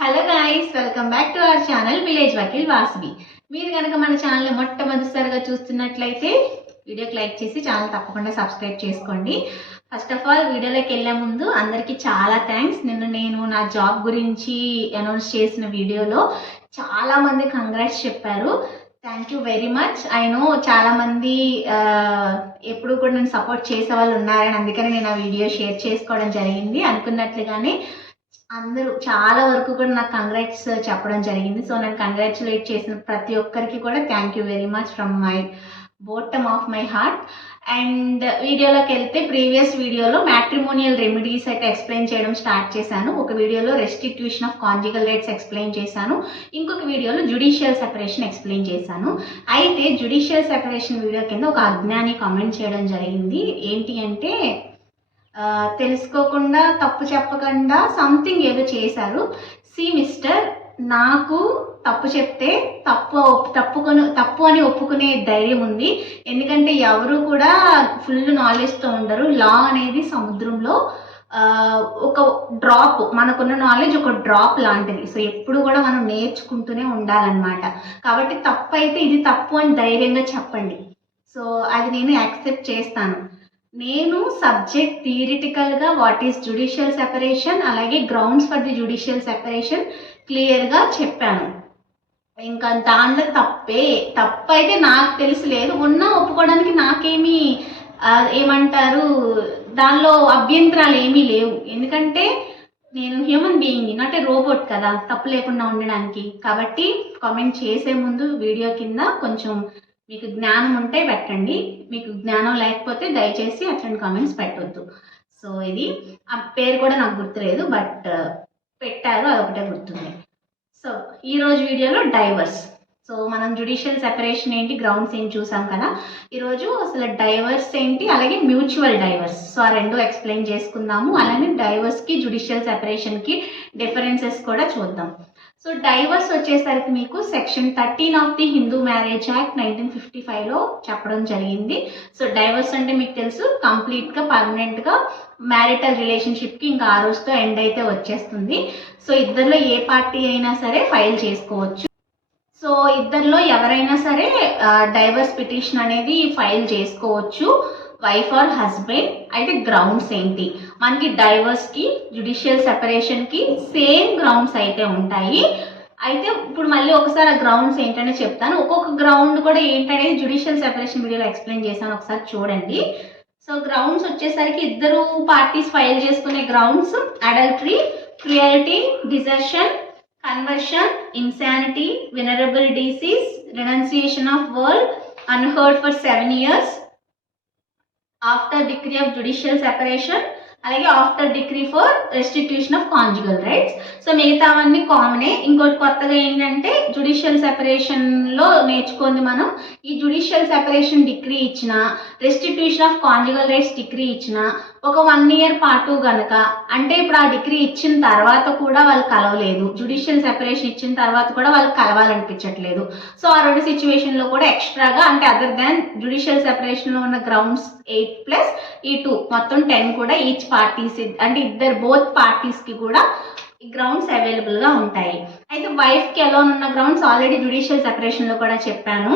Hello guys, welcome back to our channel village Vakeel Vasavi. మీరు కనుక మన ఛానల్ మొట్టమొదటిసారిగా చూస్తున్నట్లయితే వీడియోకి లైక్ చేసి ఛానల్ తప్పకుండా సబ్స్క్రైబ్ చేసుకోండి. ఫస్ట్ ఆఫ్ ఆల్ వీడియోలోకి వెళ్ళే ముందు అందరికీ చాలా థ్యాంక్స్. నేను నా జాబ్ గురించి అనౌన్స్ చేసిన వీడియోలో చాలామంది కంగ్రాట్స్ చెప్పారు. Thank you very much. I know చాలామంది ఎప్పుడు కూడా నన్ను సపోర్ట్ చేసే వాళ్ళు ఉన్నారని, అందుకని నేను ఆ వీడియో షేర్ చేసుకోవడం జరిగింది. అనుకున్నట్లుగానే అందరూ చాలా వరకు కూడా నాకు కంగ్రాట్స్ చెప్పడం జరిగింది. సో నన్ను కంగ్రాచులేట్ చేసిన ప్రతి ఒక్కరికి కూడా thank you very much from my bottom of my heart. And వీడియోలోకి వెళ్తే ప్రీవియస్ వీడియోలో మ్యాట్రిమోనియల్ రెమెడీస్ అయితే ఎక్స్ప్లెయిన్ చేయడం స్టార్ట్ చేశాను. ఒక వీడియోలో restitution of conjugal rights explain చేశాను, ఇంకొక వీడియోలో జ్యుడిషియల్ సెపరేషన్ ఎక్స్ప్లెయిన్ చేశాను. అయితే జ్యుడిషియల్ సెపరేషన్ వీడియో కింద ఒక అజ్ఞాని కామెంట్ చేయడం జరిగింది. ఏంటి అంటే తెలుసుకోకుండా తప్పు చెప్పకుండా సంథింగ్ ఏదో చేశారు. మిస్టర్, నాకు తప్పు చెప్తే తప్పు అని ఒప్పుకునే ధైర్యం ఉంది. ఎందుకంటే ఎవరు కూడా ఫుల్ నాలెడ్జ్తో ఉండరు. లా అనేది సముద్రంలో ఒక డ్రాప్, మనకున్న నాలెడ్జ్ ఒక డ్రాప్ లాంటిది. సో ఎప్పుడు కూడా మనం నేర్చుకుంటూనే ఉండాలన్నమాట. కాబట్టి తప్పు అయితే ఇది తప్పు అని ధైర్యంగా చెప్పండి. సో అది నేను యాక్సెప్ట్ చేస్తాను. నేను సబ్జెక్ట్ థియరిటికల్గా వాట్ ఈస్ జ్యుడిషియల్ సెపరేషన్, అలాగే grounds for the judicial separation క్లియర్గా చెప్పాను. ఇంకా దాంట్లో తప్పు అయితే నాకు తెలిసి లేదు. ఉన్నా ఒప్పుకోవడానికి నాకేమీ ఏమంటారు, దానిలో అభ్యంతరాలు ఏమీ లేవు. ఎందుకంటే నేను human being, not a robot కదా, తప్పు లేకుండా ఉండడానికి. కాబట్టి కామెంట్ చేసే ముందు వీడియో కింద కొంచెం మీకు జ్ఞానం ఉంటే పెట్టండి, మీకు జ్ఞానం లేకపోతే దయచేసి అట్లాంటి కామెంట్స్ పెట్టవద్దు. సో ఇది ఆ పేరు కూడా నాకు గుర్తులేదు, బట్ పెట్టారు, అదొకటే గుర్తుంది. సో ఈరోజు వీడియోలో డైవర్స్. సో మనం జ్యుడిషియల్ సెపరేషన్ ఏంటి, గ్రౌండ్స్ ఏంటి చూసాం కదా. ఈరోజు అసలు డైవర్స్ ఏంటి, అలాగే మ్యూచువల్ డైవర్స్. సో ఆ రెండు ఎక్స్ప్లెయిన్ చేసుకుందాము. అలానే డైవర్స్కి జ్యుడిషియల్ సెపరేషన్కి డిఫరెన్సెస్ కూడా చూద్దాం. సో డైవర్స్ వచ్చేసరికి మీకు section 13 of the Hindu marriage act 1955లో చెప్పడం జరిగింది. సో డైవర్స్ అంటే మీకు తెలుసు, కంప్లీట్గా పర్మనెంట్గా మ్యారిటల్ రిలేషన్షిప్కి ఇంకా ఆ రోజుతో ఎండ్ అయితే వచ్చేస్తుంది. సో ఇద్దరిలో ఏ పార్టీ అయినా సరే ఫైల్ చేసుకోవచ్చు. సో ఇద్దరిలో ఎవరైనా సరే డైవర్స్ పిటిషన్ అనేది ఫైల్ చేసుకోవచ్చు, వైఫ్ ఆర్ హస్బెండ్. అయితే గ్రౌండ్స్ ఏంటి, మనకి డైవర్స్కి జ్యుడిషియల్ సెపరేషన్కి సేమ్ గ్రౌండ్స్ అయితే ఉంటాయి. అయితే ఇప్పుడు మళ్ళీ ఒకసారి ఆ గ్రౌండ్స్ ఏంటనే చెప్తాను. ఒక్కొక్క గ్రౌండ్ కూడా ఏంటనేది జ్యుడిషియల్ సెపరేషన్ వీడియోలో ఎక్స్ప్లెయిన్ చేశాను, ఒకసారి చూడండి. సో గ్రౌండ్స్ వచ్చేసరికి ఇద్దరు పార్టీస్ ఫైల్ చేసుకునే grounds adultery, cruelty, desertion, conversion, insanity, venereal disease, renunciation of world, unheard for 7 years, after degree of judicial separation, అలాగే after degree for restitution of conjugal rights. So మిగతావన్నీ కామనే. ఇంకోటి కొత్తగా ఏంటంటే judicial సెపరేషన్లో నేర్చుకుంది మనం, ఈ జ్యుడిషియల్ సెపరేషన్ డిగ్రీ ఇచ్చిన, restitution of conjugal rights degree ఇచ్చిన ఒక 1 year పాటు కనుక, అంటే ఇప్పుడు ఆ డిగ్రీ ఇచ్చిన తర్వాత కూడా వాళ్ళు కలవలేదు, జ్యుడిషియల్ సెపరేషన్ ఇచ్చిన తర్వాత కూడా వాళ్ళు కలవాలనిపించట్లేదు. సో ఆ రెండు సిచ్యువేషన్లో కూడా ఎక్స్ట్రాగా, అంటే అదర్ దాన్ జ్యుడిషియల్ సెపరేషన్లో ఉన్న గ్రౌండ్స్ 8 ప్లస్ ఈ 2 మొత్తం 10 కూడా ఈచ్ పార్టీస్, అంటే బోత్ పార్టీస్కి కూడా ఈ గ్రౌండ్స్ అవైలబుల్గా ఉంటాయి. అయితే వైఫ్కి ఎలోన్ ఉన్న గ్రౌండ్స్ ఆల్రెడీ జ్యుడిషియల్ సెపరేషన్లో కూడా చెప్పాను.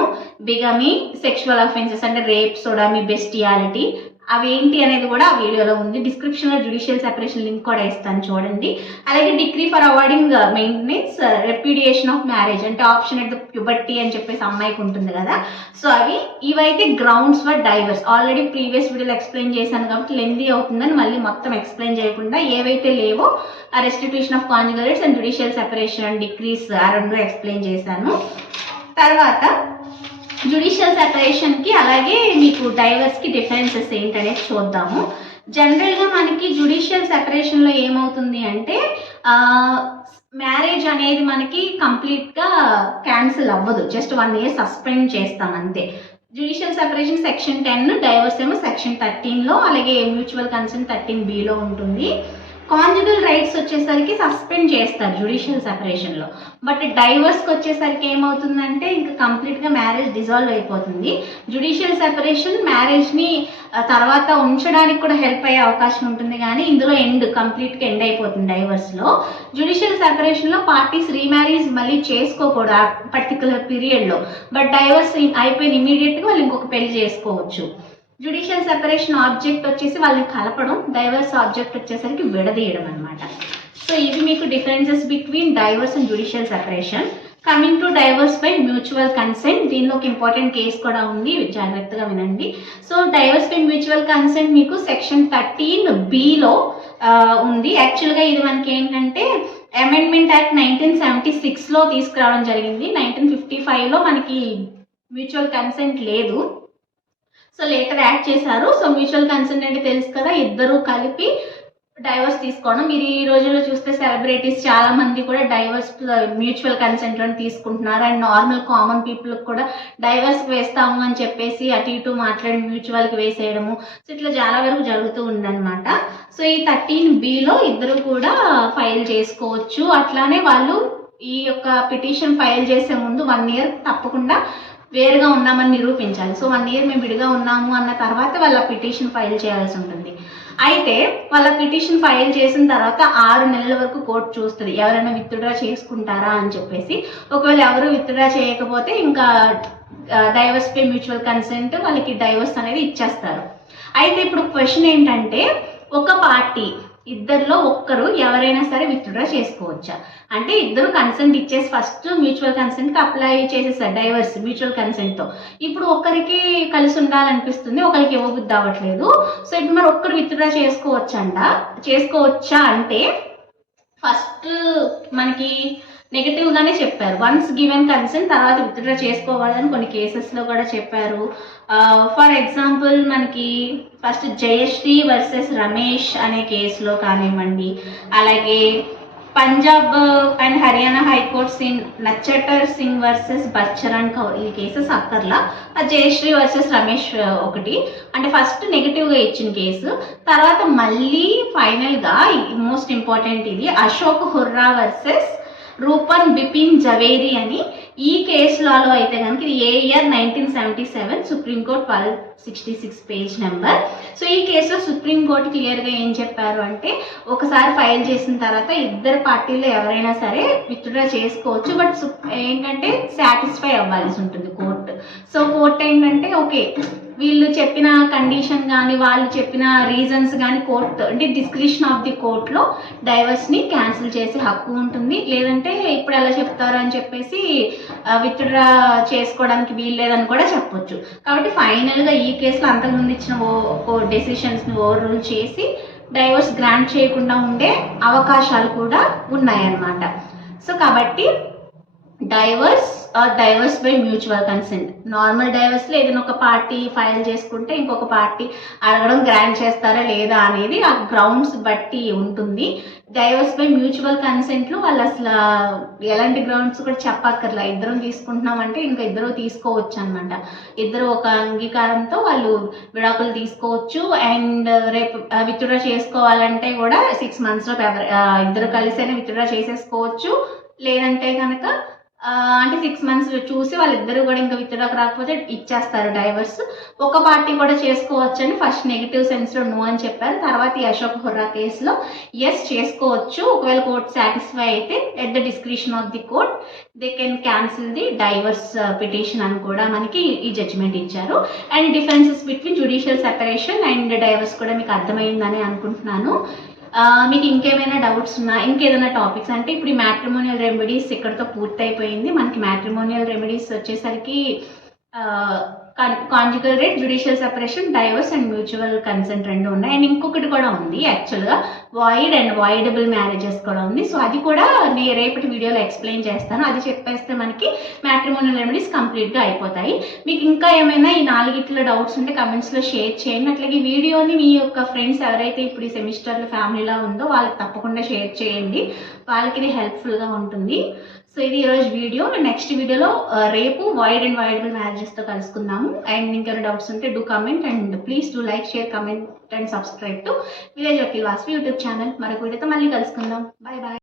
బిగమీ, సెక్షువల్ అఫెన్సెస్ అంటే రేప్, సోడమీ, బెస్టియాలిటీ, అవి ఏంటి అనేది కూడా ఆ వీడియోలో ఉంది. డిస్క్రిప్షన్లో జ్యుడిషియల్ సెపరేషన్ లింక్ కూడా ఇస్తాను, చూడండి. అలాగే degree for awarding maintenance, repudiation of marriage అంటే ఆప్షన్ ఎట్ ద ప్యూబర్టీ అని చెప్పేసి అమ్మాయికి ఉంటుంది కదా. సో ఇవైతే grounds for divorce. Already previous వీడియోలో ఎక్స్ప్లెయిన్ చేశాను కాబట్టి లెందీ అవుతుందని మళ్ళీ మొత్తం ఎక్స్ప్లెయిన్ చేయకుండా ఏవైతే లేవో ఆ restitution of conjugal rights and judicial separation and degrees ఆ రెండు ఎక్స్ప్లెయిన్ చేశాను. తర్వాత జ్యుడిషియల్ సెపరేషన్కి అలాగే మీకు డైవర్స్కి డిఫరెన్సెస్ ఏంటనేది చూద్దాము. జనరల్గా మనకి జ్యుడిషియల్ సెపరేషన్లో ఏమవుతుంది అంటే మ్యారేజ్ అనేది మనకి కంప్లీట్గా క్యాన్సిల్ అవ్వదు, జస్ట్ 1 year సస్పెండ్ చేస్తాం అంతే. జ్యుడిషియల్ సెపరేషన్ సెక్షన్ 10, డైవర్స్ ఏమో సెక్షన్ 13లో, అలాగే మ్యూచువల్ కన్సెంట్ 13Bలో ఉంటుంది. కాంజుగల్ రైట్స్ వచ్చేసరికి సస్పెండ్ చేస్తారు జ్యుడిషియల్ సెపరేషన్లో. బట్ డైవర్స్కి వచ్చేసరికి ఏమవుతుందంటే ఇంకా కంప్లీట్గా మ్యారేజ్ డిజాల్వ్ అయిపోతుంది. జ్యుడిషియల్ సెపరేషన్ మ్యారేజ్ని తర్వాత ఉంచడానికి కూడా హెల్ప్ అయ్యే అవకాశం ఉంటుంది, కానీ ఇందులో కంప్లీట్గా ఎండ్ అయిపోతుంది డైవర్స్లో. జ్యుడిషియల్ సెపరేషన్లో పార్టీస్ రీమ్యారేజ్ మళ్ళీ చేసుకోకూడదు ఆ పర్టికులర్ పీరియడ్లో. బట్ డైవర్స్ అయిపోయిన ఇమీడియట్గా వాళ్ళు ఇంకొక పెళ్లి చేసుకోవచ్చు. జ్యుడిషియల్ సెపరేషన్ ఆబ్జెక్ట్ వచ్చేసి వాళ్ళని కలపడం, డైవర్స్ ఆబ్జెక్ట్ వచ్చేసరికి విడదీయడం అనమాట. సో ఇవి మీకు differences between divorce and judicial separation. Coming to divorce by mutual consent, దీనిలో ఒక ఇంపార్టెంట్ కేసు కూడా ఉంది, జాగ్రత్తగా వినండి. So divorce by mutual consent మీకు సెక్షన్ 13B ఉంది. యాక్చువల్గా ఇది మనకి ఏంటంటే అమెండ్మెంట్ యాక్ట్ 1976లో తీసుకురావడం జరిగింది. 1955లో మనకి మ్యూచువల్ కన్సెంట్ లేదు, సో లేటర్ యాడ్ చేశారు. సో మ్యూచువల్ కన్సెంట్ అంటే తెలుసు కదా, ఇద్దరు కలిపి డైవర్స్ తీసుకోవడం. మీరు ఈ రోజుల్లో చూస్తే సెలబ్రిటీస్ చాలా మంది కూడా డైవర్స్ మ్యూచువల్ కన్సెంట్లో తీసుకుంటున్నారు. అండ్ నార్మల్ కామన్ పీపుల్కి కూడా డైవర్స్ వేస్తాము అని చెప్పేసి అటు ఇటు మాట్లాడి మ్యూచువల్కి వేసేయడము, సో ఇట్లా చాలా వరకు జరుగుతూ ఉందన్నమాట. సో ఈ 13Bలో ఇద్దరు కూడా ఫైల్ చేసుకోవచ్చు. అట్లానే వాళ్ళు ఈ యొక్క పిటిషన్ ఫైల్ చేసే ముందు 1 year తప్పకుండా వేరుగా ఉన్నామని నిరూపించాలి. సో 1 year మేము విడిగా ఉన్నాము అన్న తర్వాత వాళ్ళ పిటిషన్ ఫైల్ చేయాల్సి ఉంటుంది. అయితే వాళ్ళ పిటిషన్ ఫైల్ చేసిన తర్వాత 6 నెలల వరకు కోర్టు చూస్తుంది ఎవరైనా విత్డ్రా చేసుకుంటారా అని చెప్పేసి. ఒకవేళ ఎవరు విత్డ్రా చేయకపోతే ఇంకా డైవర్స్ పై మ్యూచువల్ కన్సెంట్ వాళ్ళకి డైవర్స్ అనేది ఇచ్చేస్తారు. అయితే ఇప్పుడు క్వశ్చన్ ఏంటంటే, ఒక పార్టీ ఇద్దరిలో ఒక్కరు ఎవరైనా సరే విత్డ్రా చేసుకోవచ్చా అంటే, ఇద్దరు కన్సెంట్ ఇచ్చేసి ఫస్ట్ మ్యూచువల్ కన్సెంట్కి అప్లై చేసేసారు డైవర్స్ మ్యూచువల్ కన్సెంట్తో. ఇప్పుడు ఒక్కరికి కలిసి ఉండాలనిపిస్తుంది, ఒకరికి ఇవ్వబుద్ధి అవ్వట్లేదు. సో ఇప్పుడు మరి ఒక్కరు విత్డ్రా చేసుకోవచ్చా అంటే ఫస్ట్ మనకి నెగటివ్గానే చెప్పారు. వన్స్ గివెన్ కన్సెంట్ తర్వాత విత్డ్రా చేసుకోవాలని కొన్ని కేసెస్లో కూడా చెప్పారు. ఫర్ ఎగ్జాంపుల్ మనకి ఫస్ట్ జయశ్రీ వర్సెస్ రమేష్ అనే కేసులో కానివ్వండి, అలాగే Punjab and Haryana high courts in Nachhattar Singh versus Bachcharan Kaur, ఈ కేసెస్ అక్కర్లా. జయశ్రీ వర్సెస్ రమేష్ ఒకటి అంటే ఫస్ట్ నెగిటివ్గా ఇచ్చిన కేసు. తర్వాత మళ్ళీ ఫైనల్గా మోస్ట్ ఇంపార్టెంట్ ఇది అశోక్ హుర్రా వర్సెస్ రూపన్ బిపిన్ జవేరి అని. ఈ కేసులో అయితే కనుక ఇది AR 1977 supreme court 1266 page number. So ఈ కేసులో సుప్రీంకోర్టు క్లియర్గా ఏం చెప్పారు అంటే, ఒకసారి ఫైల్ చేసిన తర్వాత ఇద్దరు పార్టీల్లో ఎవరైనా సరే విత్డ్రా చేసుకోవచ్చు, బట్ ఏంటంటే సాటిస్ఫై అవ్వాల్సి ఉంటుంది కోర్టు. సో కోర్టు ఏంటంటే ఓకే వీళ్ళు చెప్పిన కండిషన్ కానీ వాళ్ళు చెప్పిన రీజన్స్ కానీ కోర్టు అంటే డిస్క్రిప్షన్ ఆఫ్ ది కోర్టులో డైవర్స్ని క్యాన్సిల్ చేసే హక్కు ఉంటుంది. లేదంటే ఇప్పుడు ఎలా చెప్తారు అని చెప్పేసి విత్డ్రా చేసుకోవడానికి వీలు లేదని కూడా చెప్పొచ్చు. కాబట్టి ఫైనల్గా ఈ కేసులో అంతకుముందు ఇచ్చిన డెసిషన్స్ని ఓవర్ రూల్ చేసి డైవర్స్ గ్రాంట్ చేయకుండా ఉండే అవకాశాలు కూడా ఉన్నాయన్నమాట. సో కాబట్టి divorce by mutual consent, normal డైవర్స్లో ఏదైనా ఒక పార్టీ ఫైల్ చేసుకుంటే ఇంకొక పార్టీ అడగడం గ్రాంట్ చేస్తారా లేదా అనేది ఆ గ్రౌండ్స్ బట్టి ఉంటుంది. డైవర్స్ బై మ్యూచువల్ కన్సెంట్లో వాళ్ళు అసలు ఎలాంటి గ్రౌండ్స్ కూడా చెప్పక్కర్లా, ఇద్దరం తీసుకుంటున్నామంటే ఇంకా ఇద్దరు తీసుకోవచ్చు అనమాట. ఇద్దరు ఒక అంగీకారంతో వాళ్ళు విడాకులు తీసుకోవచ్చు. అండ్ రేపు విత్డ్రా చేసుకోవాలంటే కూడా 6 monthsలో ఇద్దరు కలిసైనా విత్డ్రా చేసేసుకోవచ్చు. లేదంటే కనుక అంటే 6 months చూసి వాళ్ళిద్దరూ కూడా ఇంకా విత్డ్రాకి రాకపోతే ఇచ్చేస్తారు డైవర్స్. ఒక పార్టీ కూడా చేసుకోవచ్చు అని ఫస్ట్ నెగిటివ్ సెన్స్లో నో అని చెప్పారు. తర్వాత ఈ అశోక్ హుర్రా కేసులో ఎస్ చేసుకోవచ్చు. ఒకవేళ కోర్ట్ సాటిస్ఫై అయితే at the description of the court they can cancel the divorce petition అని కూడా మనకి ఈ జడ్జిమెంట్ ఇచ్చారు. And differences between judicial separation and diverse కూడా మీకు అర్థమైందని అనుకుంటున్నాను. మీకు ఇంకేమైనా డౌట్స్ ఉన్నా, ఇంకేదైనా టాపిక్స్ అంటే ఇప్పుడు ఈ మ్యాట్రిమోనియల్ రెమెడీస్ ఇక్కడతో పూర్తయిపోయింది. మనకి మ్యాట్రిమోనియల్ రెమెడీస్ వచ్చేసరికి conjugal rate, judicial separation, divorce and mutual consent 2 ఉన్నాయి. అండ్ ఇంకొకటి కూడా ఉంది యాక్చువల్గా వాయిడ్ అండ్ వాయిడబుల్ మ్యారేజెస్ కూడా ఉంది. సో అది కూడా నేను రేపటి వీడియోలో ఎక్స్ప్లెయిన్ చేస్తాను. అది చెప్పేస్తే మనకి మ్యాట్రిమోనియల్ రెమెడీస్ కంప్లీట్గా అయిపోతాయి. మీకు ఇంకా ఏమైనా ఈ 4 డౌట్స్ ఉంటే కమెంట్స్లో షేర్ చేయండి. అట్లాగే ఈ వీడియోని మీ యొక్క ఫ్రెండ్స్ ఎవరైతే ఇప్పుడు ఈ సెమిస్టర్లో ఫ్యామిలీలో ఉందో వాళ్ళకి తప్పకుండా షేర్ చేయండి, వాళ్ళకి ఇది హెల్ప్ఫుల్గా ఉంటుంది. సో ఇది ఈరోజు వీడియో. నెక్స్ట్ వీడియోలో రేపు వైడ్ అండ్ వైడబుల్ మ్యారేజెస్తో కలుసుకుందాము. అండ్ ఇంకేమైనా డౌట్స్ ఉంటే do comment and please do like, share, comment and subscribe to village Vakeel Vasu YouTube channel. మరొక వీడియోతో మళ్ళీ కలుసుకుందాం. Bye bye.